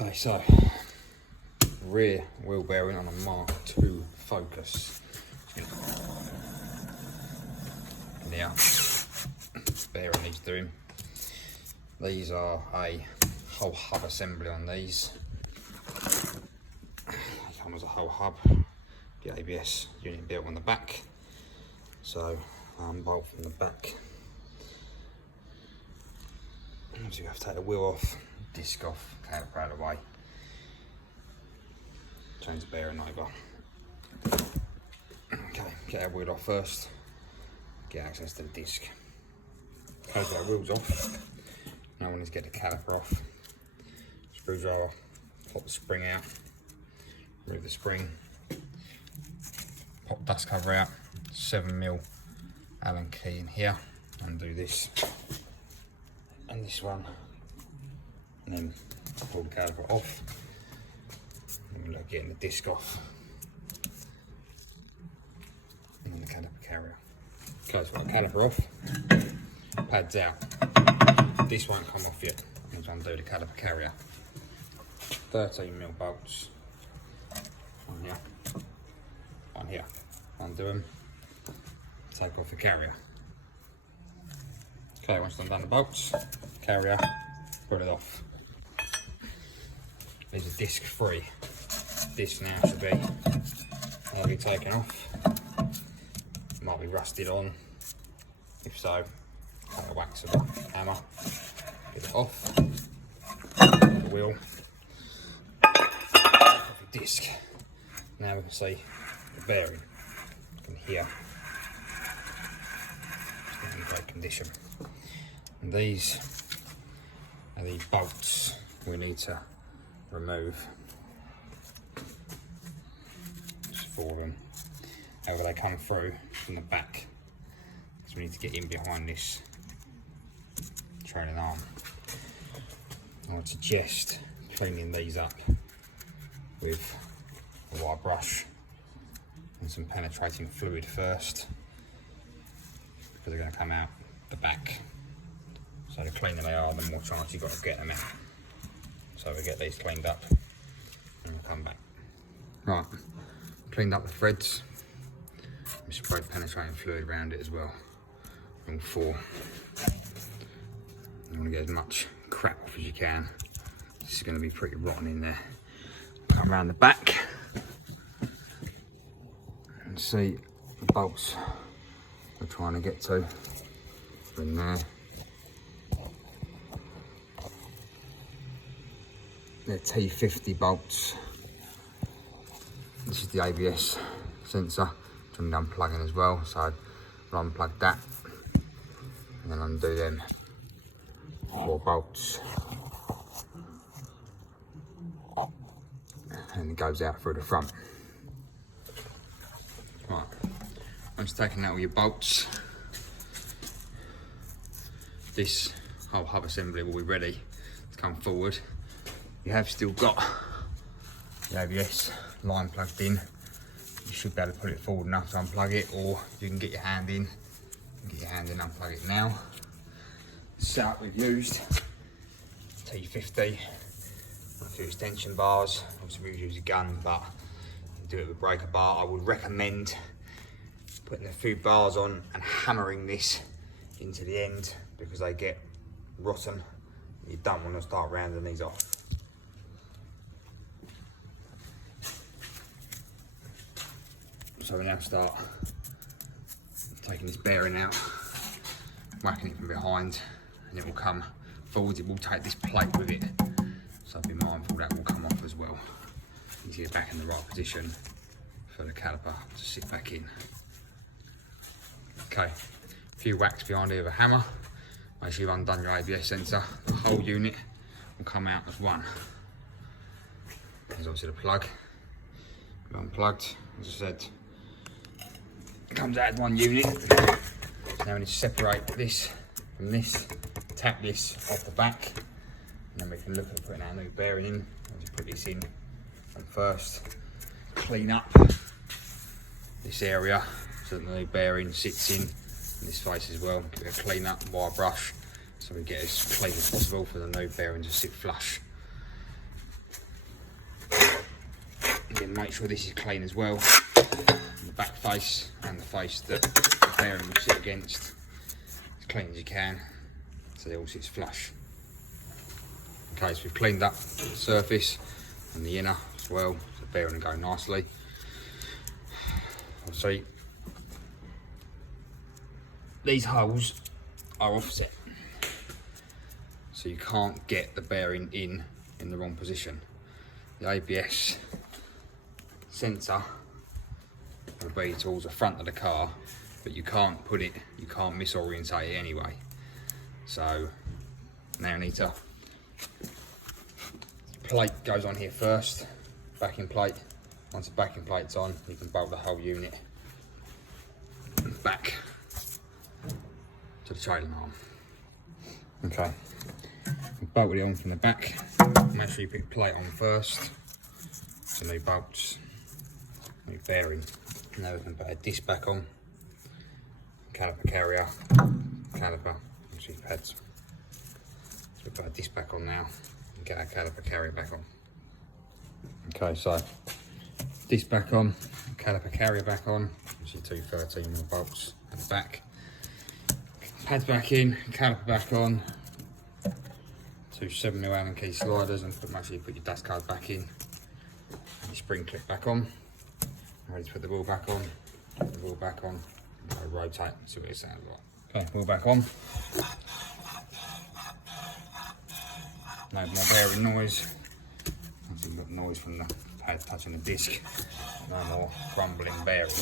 Okay, so rear wheel bearing on a Mark II Focus. Now, bearing needs doing. These are a whole hub assembly on these. They come as a whole hub. The ABS unit built on the back. So bolt from the back. So you have to take the wheel off, disc off, caliper out of the way. Change the bearing over. Okay, get our wheel off first. Get access to the disc. Close our wheels off. Now we need to get the caliper off. Screwdriver, pop the spring out. Remove the spring. Pop dust cover out. 7mm Allen key in here. Undo this. And this one. And then pull the caliper off. And we'll look at getting the disc off. And then the caliper carrier. Okay, so we've got the caliper off. Pads out. This won't come off yet. Let's undo the caliper carrier. 13mm bolts. One here. One here. Undo them. Take off the carrier. Okay, once I've done the bolts, carrier, put it off. These are disc free. This now should be taken off. Might be rusted on. If so, take a wax of a hammer, get it off. The wheel, off the disc. Now we can see the bearing. You can hear it's not in great condition. And these are the bolts we need to remove. Just 4 of them. However, they come through from the back, so we need to get in behind this trailing arm. I would suggest cleaning these up with a wire brush and some penetrating fluid first, because they're going to come out the back. So the cleaner they are, the more chance you've got to get them out. So we get these cleaned up and we'll come back. Right, cleaned up the threads. We sprayed penetrating fluid around it as well. All 4. You want to get as much crap off as you can. This is going to be pretty rotten in there. Come around the back and see the bolts we're trying to get to. In there. They're T50 bolts. This is the ABS sensor, which I'm unplugging as well. So I'll unplug that and then undo them 4 bolts. And it goes out through the front. Right, once taking out all your bolts, this whole hub assembly will be ready to come forward. You have still got the ABS line plugged in. You should be able to put it forward enough to unplug it, or you can get your hand in. Get your hand in, unplug it now. The setup we've used, T50, a few extension bars. Obviously we use a gun, but you do it with a breaker bar. I would recommend putting a few bars on and hammering this into the end, because they get rotten. You don't want to start rounding these off. So we now start taking this bearing out, whacking it from behind, and it will come forward. It will take this plate with it, so be mindful that will come off as well. You need to get back in the right position for the caliper to sit back in. Okay, a few whacks behind here with a hammer. Make sure you've undone your ABS sensor. The whole unit will come out as one. There's obviously the plug. Unplugged, as I said. It comes out as one unit. Now we need to separate this from this, tap this off the back, and then we can look at putting our new bearing in. I'll just put this in, and first clean up this area so that the new bearing sits in this face as well. Give it a clean up wire brush so we get as clean as possible for the new bearing to sit flush. Again, make sure this is clean as well. The back face and the face that the bearing will sit against, as clean as you can, so it all sits flush. Okay, so we've cleaned up the surface and the inner as well, so the bearing will go nicely. Obviously, these holes are offset, so you can't get the bearing in the wrong position. The ABS sensor will be towards the front of the car, but you can't put it, you can't misorientate it anyway. So now I need to, plate goes on here first, backing plate. Once the backing plate's on, you can bolt the whole unit back to the trailing arm. Okay, bolted it on from the back. Make sure you put the plate on first. So new bolts, new bearing. Now we can put a disc back on, caliper carrier, caliper, obviously pads. So we put a disc back on now and get our caliper carrier back on. Okay, so disc back on, caliper carrier back on, obviously two 13mm bolts at the back. Pads back in, caliper back on, two 7mm Allen key sliders, and make sure you put your dust card back in. Your spring clip back on. Ready to put the wheel back on. Put the wheel back on. And I'll rotate and see what it sounds like. Okay, wheel back on. No more bearing noise. Nothing but noise from the pad touching the disc. No more rumbling bearing.